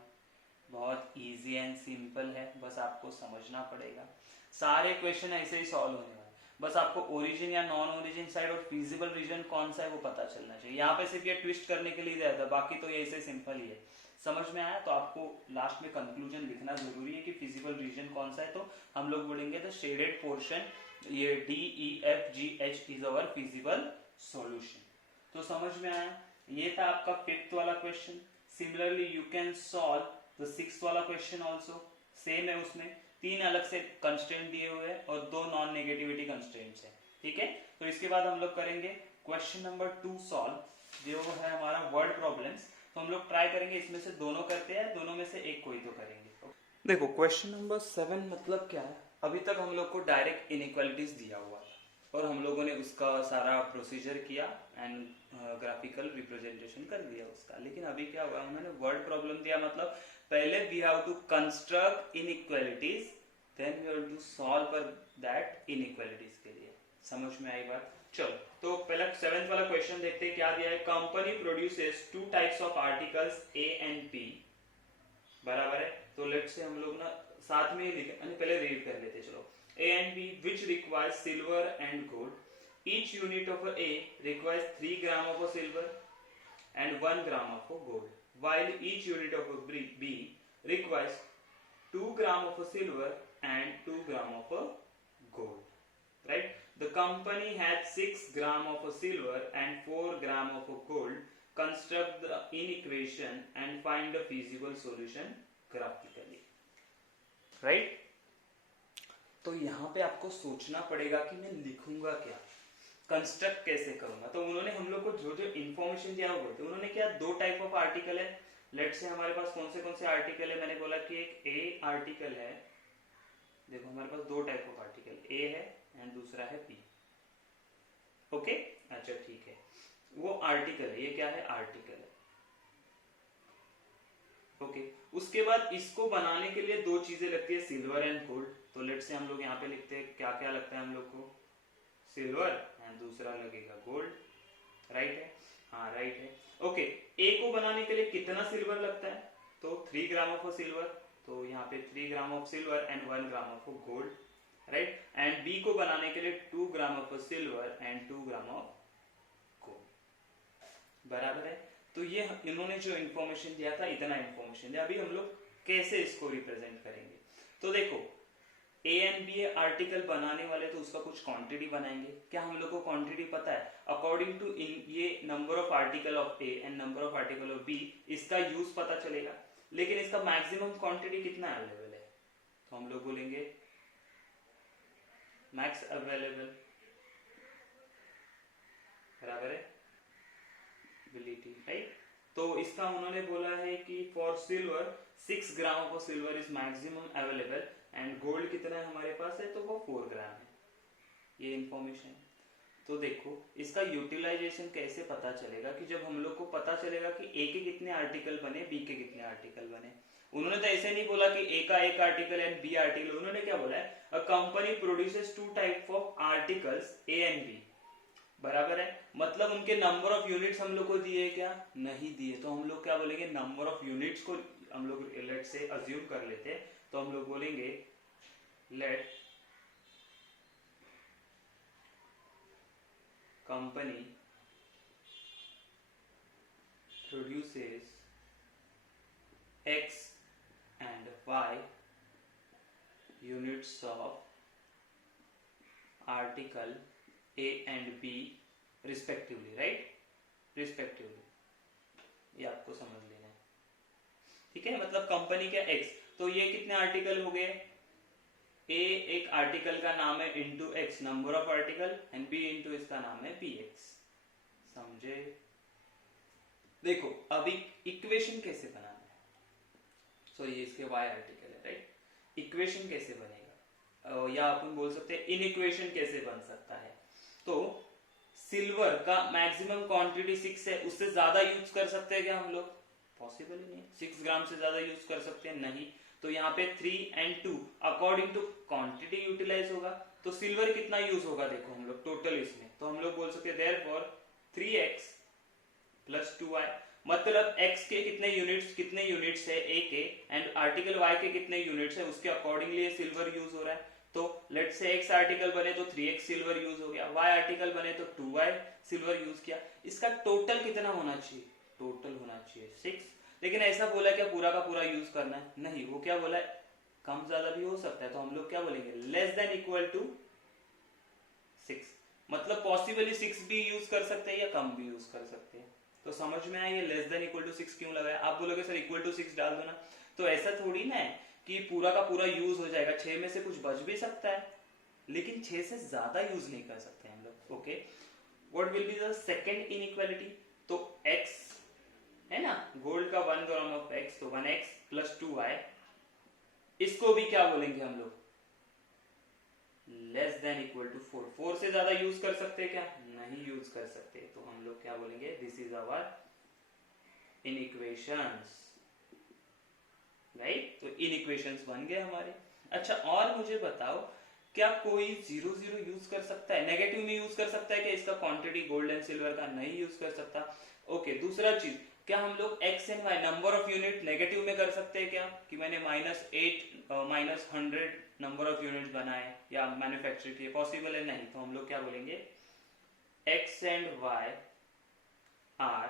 बहुत इजी एंड सिंपल है, बस आपको समझना पड़ेगा। सारे क्वेश्चन ऐसे ही सॉल्व होने वाले, बस आपको ओरिजिन या नॉन ओरिजिन साइड और फिजिबल रीजन कौन सा है वो पता चलना चाहिए। यहाँ पे सिर्फ ये ट्विस्ट करने के लिए दिया था, बाकी तो ये ऐसे सिंपल ही है। समझ में आया, तो आपको लास्ट में कंक्लूजन लिखना जरूरी है कि फिजिबल रीजन कौन सा है, तो हम लोग बोलेंगे द शेडेड पोर्शन, ये D E F G H is our feasible solution. तो समझ में आया, ये था आपका फिफ्थ वाला question. Similarly you can solve the sixth वाला क्वेश्चन ऑल्सो, सेम है, उसमें 3 अलग से कंस्ट्रेंट दिए हुए हैं और 2 नॉन नेगेटिविटी कंस्ट्रेंट्स है, ठीक है। तो इसके बाद हम लोग करेंगे क्वेश्चन नंबर 2 सॉल्व, जो है हमारा वर्ड प्रॉब्लम्स। तो हम लोग ट्राई करेंगे इसमें से दोनों करते हैं, दोनों में से एक कोई तो करेंगे। देखो क्वेश्चन नंबर 7 मतलब क्या है, अभी तक हम लोग को डायरेक्ट इनइक्वालिटीज दिया हुआ था और हम लोगों ने उसका सारा प्रोसीजर किया एंड ग्राफिकल रिप्रेजेंटेशन कर दिया उसका। लेकिन अभी क्या हुआ, उन्होंने वर्ड प्रॉब्लम दिया, मतलब पहले we have to construct inequalities, then we have to solve for that inequalities के लिए। समझ में आई बात। चलो तो पहला 7th वाला क्वेश्चन देखते हैं क्या दिया है। Company produces 2 types of articles A and P, बराबर है। तो लेट्स से हम लोग ना साथ में ही लिखे, पहले रीड कर लेते चलो। A and B which requires silver and gold, each unit of A requires 3 gram of silver and 1 gram of gold, while each unit of B requires 2 gram of silver and 2 gram of gold, right? The company had 6 gram of silver and 4 gram of gold. Construct the inequation and find the feasible solution graphically, right? तो यहाँ पे आपको सोचना पड़ेगा कि मैं लिखूंगा क्या, कंस्ट्रक्ट कैसे करूंगा। तो उन्होंने हम लोग को जो जो इन्फॉर्मेशन दिया हुआ थे, उन्होंने क्या 2 टाइप ऑफ आर्टिकल है। लेट्स से हमारे पास कौन से आर्टिकल है, मैंने बोला कि एक A आर्टिकल है। देखो हमारे पास 2 टाइप ऑफ आर्टिकल, A है एंड दूसरा है P। ओके अच्छा ठीक है, वो आर्टिकल है, ये क्या है, आर्टिकल है। ओके उसके बाद इसको बनाने के लिए 2 चीजें लगती है, सिल्वर एंड गोल्ड। तो लेट्स से हम लोग यहाँ पे लिखते हैं क्या क्या लगता है हम लोग को, सिल्वर एंड दूसरा लगेगा गोल्ड, राइट है, हाँ राइट है। ओके ए को बनाने के लिए कितना सिल्वर लगता है, तो 3 ग्राम ऑफ सिल्वर, तो यहाँ पे 3 gram of silver and 1 gram of gold, right. And B को बनाने के लिए 2 gram of silver and 2 gram of gold, बराबर है। तो ये इन्होंने जो इन्फॉर्मेशन दिया था, इतना इन्फॉर्मेशन दिया। अभी हम लोग कैसे इसको रिप्रेजेंट करेंगे, तो देखो ए एंड बी आर्टिकल बनाने वाले तो उसका कुछ क्वांटिटी बनाएंगे। क्या हम लोग को क्वांटिटी पता है, अकॉर्डिंग टू इन ये number of article of A and number of article of B, इसका यूज पता चलेगा। लेकिन इसका मैक्सिमम क्वांटिटी कितना अवेलेबल है, तो हम लोग बोलेंगे मैक्स अवेलेबल, बराबर है बिलिटी, राइट। तो इसका उन्होंने बोला है कि for silver 6 gram of silver is maximum available and gold कितना है हमारे पास है, तो वो 4 ग्राम है, ये इंफॉर्मेशन। तो देखो इसका यूटिलाइजेशन कैसे पता चलेगा, कि जब हम लोग को पता चलेगा कि ए के कितने आर्टिकल बने, बी के कितने आर्टिकल बने। उन्होंने तो ऐसे नहीं बोला कि ए का एक आर्टिकल एंड बी आर्टिकल, उन्होंने क्या बोला है, a company produces two type of articles A and B, बराबर है। मतलब उनके नंबर ऑफ यूनिट्स हम लोग को दिए क्या, नहीं दिए, तो हम लोग क्या बोलेंगे, नंबर ऑफ यूनिट्स को हम लोग लेट से अज्यूम कर लेते हैं, तो हम लोग बोलेंगे let company produces X and Y units of article A and B respectively, right? Respectively, ये आपको समझ लेना है, ठीक है। मतलब कंपनी का X, तो ये कितने आर्टिकल हो गए, A एक आर्टिकल का नाम है into X number of article, and B into इसका नाम है BX, समझे। देखो अभी इक्वेशन कैसे बनाना है, सो ये इसके y आर्टिकल है, राइट। इक्वेशन कैसे बनेगा, या अपन बोल सकते हैं इन इक्वेशन कैसे बन सकता है। तो सिल्वर का मैक्सिमम क्वांटिटी 6 है, उससे ज्यादा यूज कर सकते हैं क्या हम लोग, पॉसिबल ही नहीं। 6 ग्राम से ज्यादा यूज कर सकते हैं, नहीं। तो यहाँ पे 3 and 2 according to quantity utilize होगा, तो सिल्वर कितना यूज होगा देखो हम लोग टोटल इसमें, तो हम लोग बोल सकते हैं देयरफॉर 3x प्लस 2y, मतलब x के कितने यूनिट्स है a के, एंड आर्टिकल y के कितने यूनिट्स है, उसके अकॉर्डिंगली सिल्वर यूज हो रहा है। तो लेट से x आर्टिकल बने तो 3x सिल्वर यूज हो गया, y आर्टिकल बने तो 2y सिल्वर यूज किया। इसका टोटल कितना होना चाहिए, टोटल होना चाहिए 6। लेकिन ऐसा बोला क्या पूरा का पूरा यूज करना है, नहीं। वो क्या बोला है, कम ज्यादा भी हो सकता है, तो हम लोग क्या बोलेंगे, लेस देन इक्वल टू 6, मतलब पॉसिबली 6 भी यूज कर सकते हैं या कम भी यूज कर सकते हैं। तो समझ में आया ये लेस देन इक्वल टू 6 क्यों लगाया। आप बोलोगे सर इक्वल टू 6 डाल दो ना, तो ऐसा थोड़ी ना है कि पूरा का पूरा यूज हो जाएगा, 6 में से कुछ बच भी सकता है, लेकिन 6 से ज्यादा यूज नहीं कर सकते हम लोग। Okay, what will be the second inequality, तो x है ना, गोल्ड का 1 ग्राम ऑफ x, तो 1x प्लस 2y, इसको भी क्या बोलेंगे हम लोग, लेस देन इक्वल टू 4। 4 से ज्यादा यूज कर सकते हैं क्या, नहीं यूज कर सकते, तो हम लोग क्या बोलेंगे, दिस इज आवर इनइक्वेशंस, राइट। तो इनइक्वेशंस बन गए हमारे। अच्छा और मुझे बताओ, क्या कोई 0 0 यूज कर सकता है, नेगेटिव में यूज कर सकता है क्या, इसका क्वांटिटी गोल्ड एंड सिल्वर का नहीं यूज कर सकता। ओके, दूसरा चीज, क्या हम लोग x and y number of unit negative में कर सकते हैं क्या, कि मैंने -8 -100 नंबर ऑफ यूनिट्स बनाए या मैन्युफैक्चर किए, पॉसिबल है नहीं। तो हम लोग क्या बोलेंगे, x and y are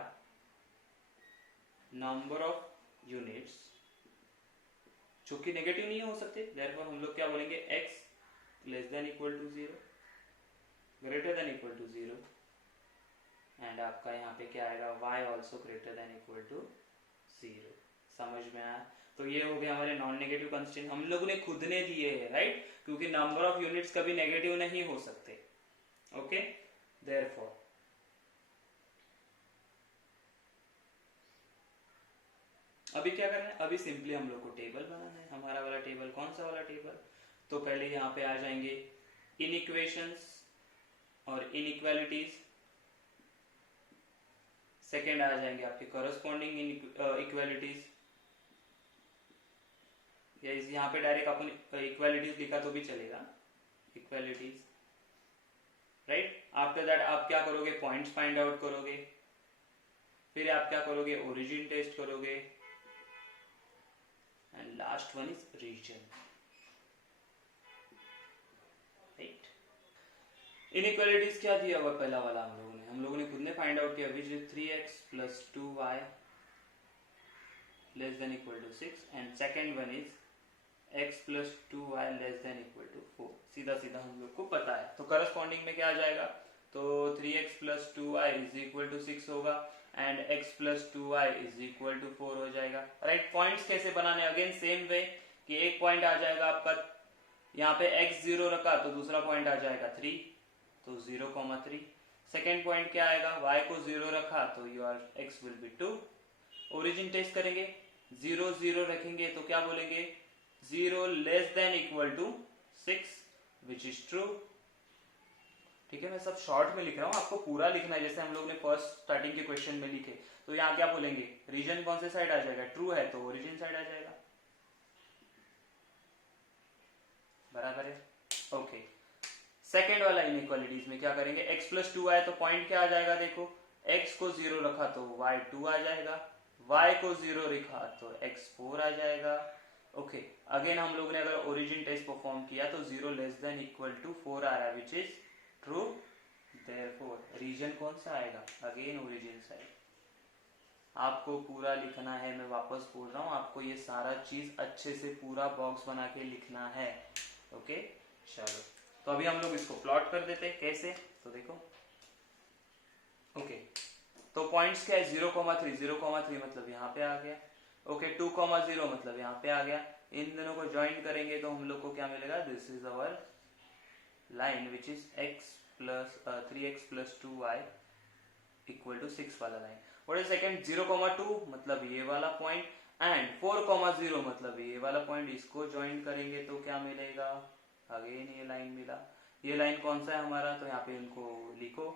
number of units जो कि नेगेटिव नहीं हो सकते, देयरफॉर हम लोग क्या बोलेंगे, x less than equal to 0 greater than equal to 0, and आपका यहाँ पे क्या आएगा, y also greater than equal to 0। समझ में आया। तो ये हो गया हमारे नॉन नेगेटिव कंस्ट्रेंट, हम लोगों ने खुद ने दिए हैं, राइट, क्योंकि नंबर ऑफ यूनिट्स कभी नेगेटिव नहीं हो सकते। ओके, देयरफॉर अभी क्या करना है, अभी सिंपली हम लोग को टेबल बनाना है। हमारा वाला टेबल कौन सा वाला टेबल, तो पहले यहाँ पे आ जाएंगे इनइक्वेशंस और इनइक्वालिटीज, सेकेंड आ जाएंगे आपके करस्पॉन्डिंग इक्वालिटीज, या यहाँ पे डायरेक्ट अपन इक्वालिटीज लिखा तो भी चलेगा, इक्वालिटीज, राइट। आफ्टर दैट आप क्या करोगे, पॉइंट्स फाइंड आउट करोगे, फिर आप क्या करोगे, ओरिजिन टेस्ट करोगे, and last one is region, right. Inequalities क्या दिया हुआ पहला वाला हम लोगों ने खुद ने फाइंड आउट किया, which is 3x plus 2y less than equal to 6, and second one is x plus 2y less than equal to 4। सीधा सीधा हम लोग को पता है, तो करस्पॉन्डिंग में क्या आ जाएगा, तो 3x plus 2y is equal to 6 होगा, and x plus 2y is equal to 4 हो जाएगा, राइट। पॉइंट्स कैसे बनाने, अगेन सेम वे, कि एक पॉइंट आ जाएगा आपका यहाँ पे x 0 रखा, तो दूसरा पॉइंट आ जाएगा 3, तो 0,3। सेकेंड पॉइंट क्या आएगा, y को 0 रखा, तो your x will be 2। Origin test करेंगे, 0 0 रखेंगे, तो क्या बोलेंगे, 0 less than equal to 6, which is true. ठीक है, मैं सब शॉर्ट में लिख रहा हूँ, आपको पूरा लिखना है जैसे हम लोग ने फर्स्ट स्टार्टिंग के क्वेश्चन में लिखे। तो यहाँ क्या बोलेंगे, रीजन कौन से साइड आ जाएगा, ट्रू है तो ओरिजिन साइड आ जाएगा, बराबर है। ओके, सेकेंड वाला इनइक्वालिटीज में क्या करेंगे, x प्लस टू आए तो पॉइंट क्या आ जाएगा, देखो x को 0 रखा तो y 2 आ जाएगा, y को 0 रखा तो x 4 आ जाएगा। ओके, अगेन हम लोग ने अगर ओरिजिन टेस्ट परफॉर्म किया तो 0 लेस देन इक्वल टू 4 आ रहा है, which is true. Therefore region कौन सा आएगा, अगेन ओरिजिन साइड। आपको पूरा लिखना है, मैं वापस बोल रहा हूँ, आपको ये सारा चीज अच्छे से पूरा बॉक्स बना के लिखना है। ओके चलो, तो अभी हम लोग इसको प्लॉट कर देते हैं, कैसे, तो देखो। ओके, तो पॉइंट्स क्या है, 0,3, 0,3 मतलब यहाँ पे आ गया। ओके, 2,0 मतलब यहाँ पे आ गया। इन दोनों को ज्वाइन करेंगे तो हम लोग को क्या मिलेगा, this is our line which is x plus 3x plus 2y equal to 6 वाला लाइन। व्हाट इज सेकंड, 0,2 मतलब ये वाला पॉइंट, एंड 4,0 मतलब ये वाला पॉइंट। इसको ज्वाइन करेंगे तो क्या मिलेगा, अगेन ये लाइन मिला। ये लाइन कौन सा है हमारा, तो यहाँ पे इनको लिखो,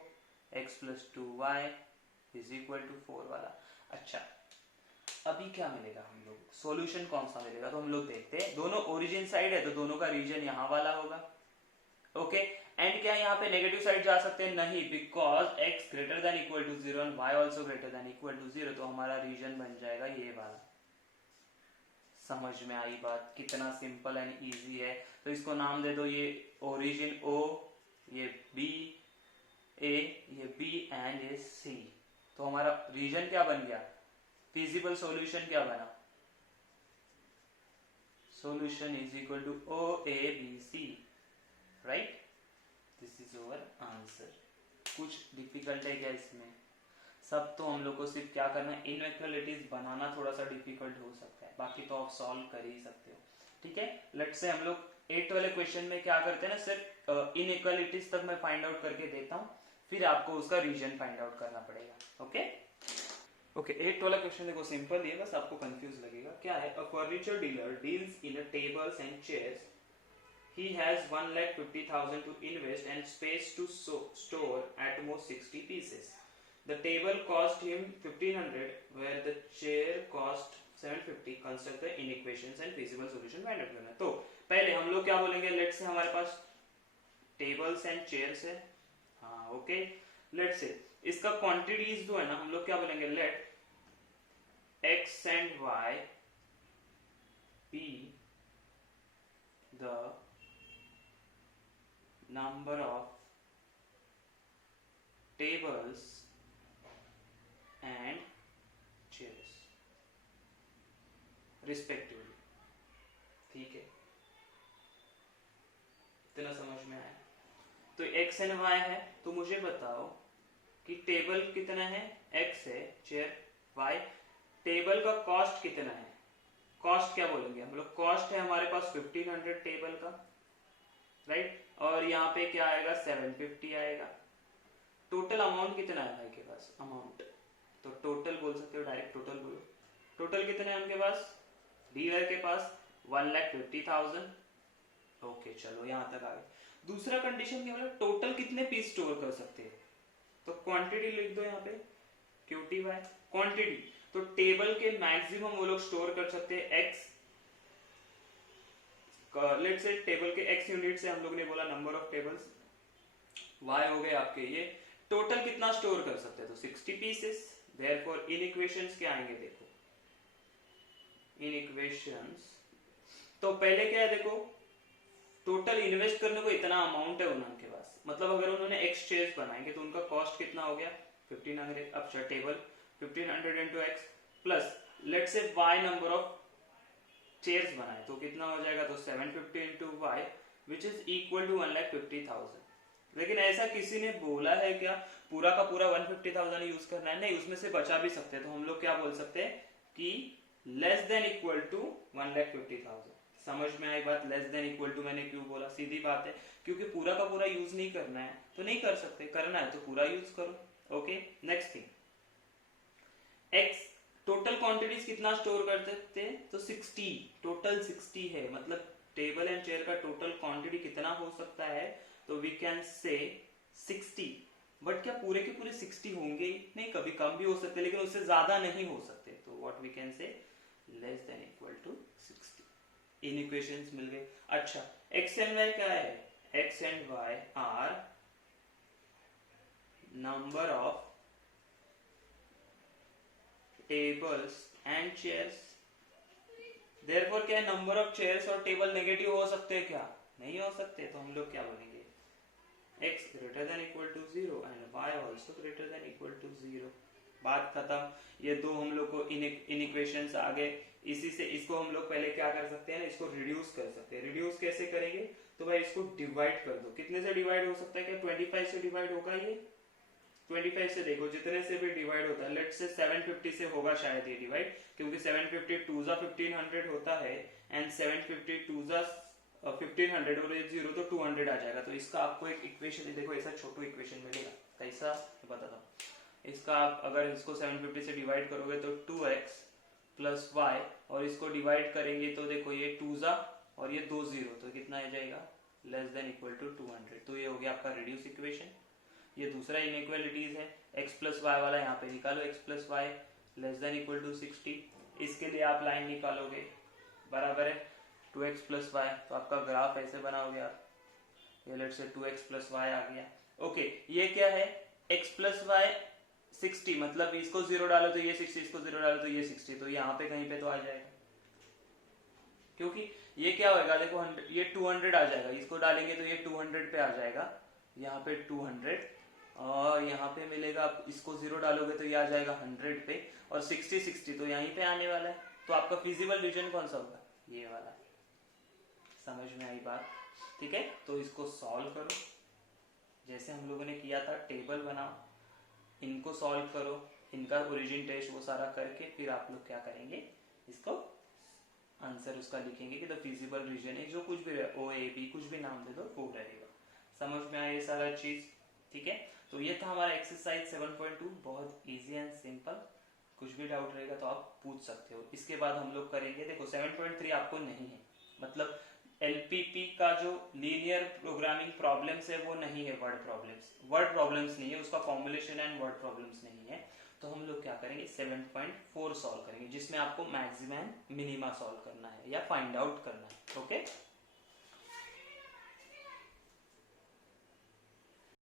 x plus 2y is equal to 4 वाला। अच्छा, अभी क्या मिलेगा हम लोग, सॉल्यूशन कौन सा मिलेगा, तो हम लोग देखते हैं। दोनों ओरिजिन साइड है तो दोनों का रीजन यहाँ वाला होगा। ओके, एंड क्या यहाँ पे नेगेटिव साइड जा सकते हैं, नहीं, because x greater than equal to 0 and y also greater than equal to 0, तो हमारा रीजन बन जाएगा ये वाला। समझ में आई बात, कितना सिंपल एंड इजी है। तो इसको नाम दे दो, ये ओरिजिन O, ये B A, ये B एंड ये C। तो हमारा रीजन क्या बन गया, फिजिबल सॉल्यूशन क्या बना, solution is equal to OABC, right. This is over answer. कुछ डिफिकल्ट है क्या इसमें, सब तो हम लोग को सिर्फ क्या करना है, इनइक्वालिटीज बनाना थोड़ा सा डिफिकल्ट हो सकता है, बाकी तो आप सॉल्व कर ही सकते हो। ठीक है, लेट्स से हम लोग 8 वाले क्वेश्चन में क्या करते हैं ना, सिर्फ इनइक्वालिटीज तक मैं फाइंड आउट करके देता हूँ, फिर आपको उसका रीजन फाइंड आउट करना पड़ेगा। ओके ओके, 8 वाला क्वेश्चन देखो, सिंपल है, बस आपको कंफ्यूज लगेगा। क्या है, a furniture dealer deals in tables and chairs. He has 1,50,000 to invest and space to store at most 60 pieces. The table cost him 1,500, where the chair cost 750. Construct the inequations and feasible solution find out करना है। तो पहले हम लोग क्या बोलेंगे, लेट्स से हमारे पास टेबल्स एंड चेयर्स है, हाँ ओके। लेट्स से इसका क्वांटिटीज जो है ना, हम लोग क्या बोलेंगे, late x and y be the number of tables and chairs respectively। ठीक है, इतना समझ में आया। तो x एंड y है, तो मुझे बताओ कि टेबल कितना है, x है, चेयर y, टेबल का कॉस्ट कितना है, कॉस्ट क्या बोलेंगे हम लोग, कॉस्ट है हमारे पास 1,500 टेबल का, राइट, और यहाँ पे क्या आएगा, 750 आएगा। टोटल अमाउंट कितना है भाई के पास, अमाउंट, तो टोटल बोल सकते हो, डायरेक्ट टोटल बोलो। टोटल कितने हैं उनके पास, डीलर के पास 1,50,000। ओके चलो यहाँ तक आ गए। दूसरा कंडीशन क्या बोला, टोटल कितने पीस स्टोर कर सकते हैं, तो क्वांटिटी लिख दो यहाँ पे, QTY क्वांटिटी। तो टेबल के मैक्सिमम वो लोग स्टोर कर सकते हैं x, लेट्स से टेबल के x यूनिट से हम लोग ने बोला नंबर ऑफ टेबल्स, y हो गए आपके ये, टोटल कितना स्टोर कर सकते हैं, तो 60 पीसेस। देयरफॉर इनइक्वेशंस क्या आएंगे, देखो इनइक्वेशंस, तो पहले क्या है, देखो टोटल इन्वेस्ट करने को इतना अमाउंट है उनके पास, मतलब अगर उन्होंने x चेयर्स बनाएंगे तो उनका कॉस्ट कितना हो गया 1500। अब table 1500 into x plus let say y number of chairs बनाए तो कितना हो जाएगा, तो 750 into y which is equal to 1,50,000। लेकिन ऐसा किसी ने बोला है क्या, पूरा का पूरा 150,000 यूज करना है, नहीं, उसमें से बचा भी सकते हैं। तो हम लोग क्या बोल सकते हैं कि लेस देन इक्वल टू 1,50,000। समझ में आई बात, लेस देन इक्वल टू मैंने क्यों बोला, सीधी बात है, क्योंकि पूरा का पूरा यूज नहीं करना है तो नहीं कर सकते, करना है तो पूरा यूज करो। Okay, next thing, x total quantities कितना स्टोर कर सकते हैं, तो 60, टोटल 60 है, मतलब टेबल एंड चेयर का टोटल क्वांटिटी कितना हो सकता है, तो वी कैन से 60। बट क्या पूरे के पूरे 60 होंगे, नहीं, कभी कम भी हो सकते हैं, लेकिन उससे ज्यादा नहीं हो सकते, तो what we can say less than equal to 60। Inequations मिल गए। अच्छा, एक्स एंड वाई क्या है? X and y are number of tables and chairs. Therefore क्या है, नंबर ऑफ चेयर्स और टेबल नेगेटिव हो सकते हैं क्या? नहीं हो सकते। तो हम लोग क्या बोलेंगे, x greater than equal to 0 and y also greater than equal to 0। बात खत्म। ये दो हम लोग को इनइक्वेशंस आ गए। इसी से इसको हम लोग पहले क्या कर सकते हैं ना, इसको रिड्यूस कर सकते हैं। रिड्यूस कैसे करेंगे? तो भाई इसको डिवाइड कर दो। कितने से डिवाइड हो सकता है? क्या 25 से डिवाइड होगा? ये 25 से देखो, जितने से भी डिवाइड होता है, लेट्स से 750 से होगा शायद ये डिवाइड, क्योंकि 750 टू जा 1500 होता है एंड 750 टू जा 1500 और 0 तो 200 आ जाएगा। तो इसका आपको एक इक्वेशन देखो, ऐसा छोटू इक्वेशन मिलेगा। कैसा बताता हूँ। इसका आप अगर इसको 750 से डिवाइड करोगे तो 2x प्लस वाई, और इसको डिवाइड करेंगे तो देखो ये 2 जा और ये 2 0, तो कितना आ जाएगा? Less than equal to 200। तो ये हो गया आपका रिड्यूस इक्वेशन। ये दूसरा इनइक्वालिटीज है, x प्लस वाई वाला यहाँ पे निकालो, x plus y less than equal to 60। इसके लिए आप लाइन निकालोगे, बराबर है 2x प्लस वाई। तो आपका ग्राफ ऐसे बनाओगे आप, ये let's say 2x plus Y आ गया। ओके, ये क्या है? x प्लस वाई 60, मतलब इसको 0 डालो तो ये 60, इसको 0 डालो तो ये 60, तो यहाँ पे कहीं पे तो आ जाएगा। क्योंकि ये क्या होगा, देखो ये 200 आ जाएगा, इसको डालेंगे तो ये 200 पे आ जाएगा, यहाँ पे 200, और यहाँ पे मिलेगा, आप इसको 0 डालोगे तो ये आ जाएगा 100 पे, और 60 60 तो यहीं पे आने वाला है। तो आपका फिजिबल रीजन कौन सा होगा? ये वाला। समझ में आई बात? ठीक है, तो इसको सॉल्व करो जैसे हम लोगों ने किया था। टेबल बनाओ, इनको सॉल्व करो, इनका ओरिजिन टेस्ट वो सारा करके फिर आप लोग क्या करेंगे, इसको आंसर उसका लिखेंगे कि द फिजिबल रीजन है, जो कुछ भी ओ ए बी कुछ भी नाम दे दो वो रहेगा। समझ में आया ये सारा चीज? ठीक है, तो ये था हमारा एक्सरसाइज 7.2, बहुत इजी एंड सिंपल। कुछ भी डाउट रहेगा तो आप पूछ सकते हो। इसके बाद हम लोग करेंगे, देखो 7.3 आपको नहीं है, मतलब एलपीपी का जो लीनियर प्रोग्रामिंग प्रॉब्लम्स है वो नहीं है, वर्ड प्रॉब्लम्स नहीं है, उसका फॉर्मुलेशन एंड वर्ड प्रॉब्लम्स नहीं है। तो हम लोग क्या करेंगे, 7.4 सॉल्व करेंगे, जिसमें आपको मैक्सिमम मिनिमा सॉल्व करना है या फाइंड आउट करना है। ओके।